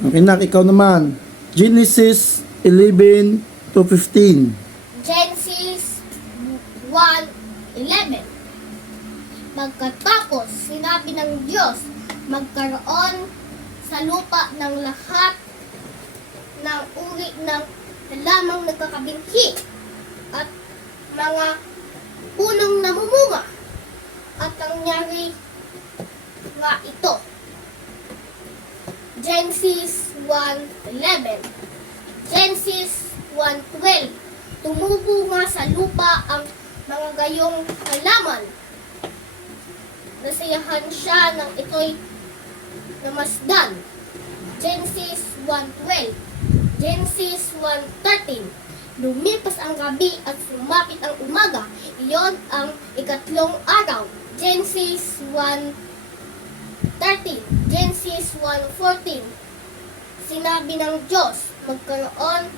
Okay, ikaw naman. Genesis 11 to 15. Genesis 1.11 Pagkatapos, sinabi ng Diyos, magkaroon sa lupa ng lahat ng uri ng lamang nagkakabinhi at mga punong namumunga at nangyari nga ito. Genesis 1.11 Genesis 1.12 Tumubo nga sa lupa ang mga gayong halaman. Nasayahan siya ng ito'y namasdan. Genesis 1.12 Genesis 1.13 Lumipas ang gabi at sumapit ang umaga. Iyon ang ikatlong araw. Genesis 1.13 Genesis 1.14 Sinabi ng Diyos, magkaroon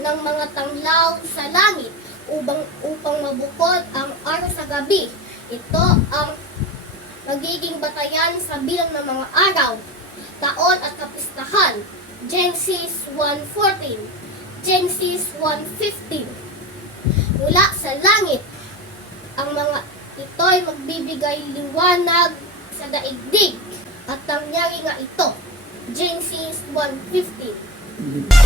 ng mga tanglaw sa langit upang, upang mabukod ang araw sa gabi. Ito ang magiging batayan sa bilang ng mga araw, taon at kapistahan. Genesis 1.14 Genesis 1.15 Mula sa langit, ang mga ito'y magbibigay liwanag sa daigdig at nangyari nga ito. Genesis 1.15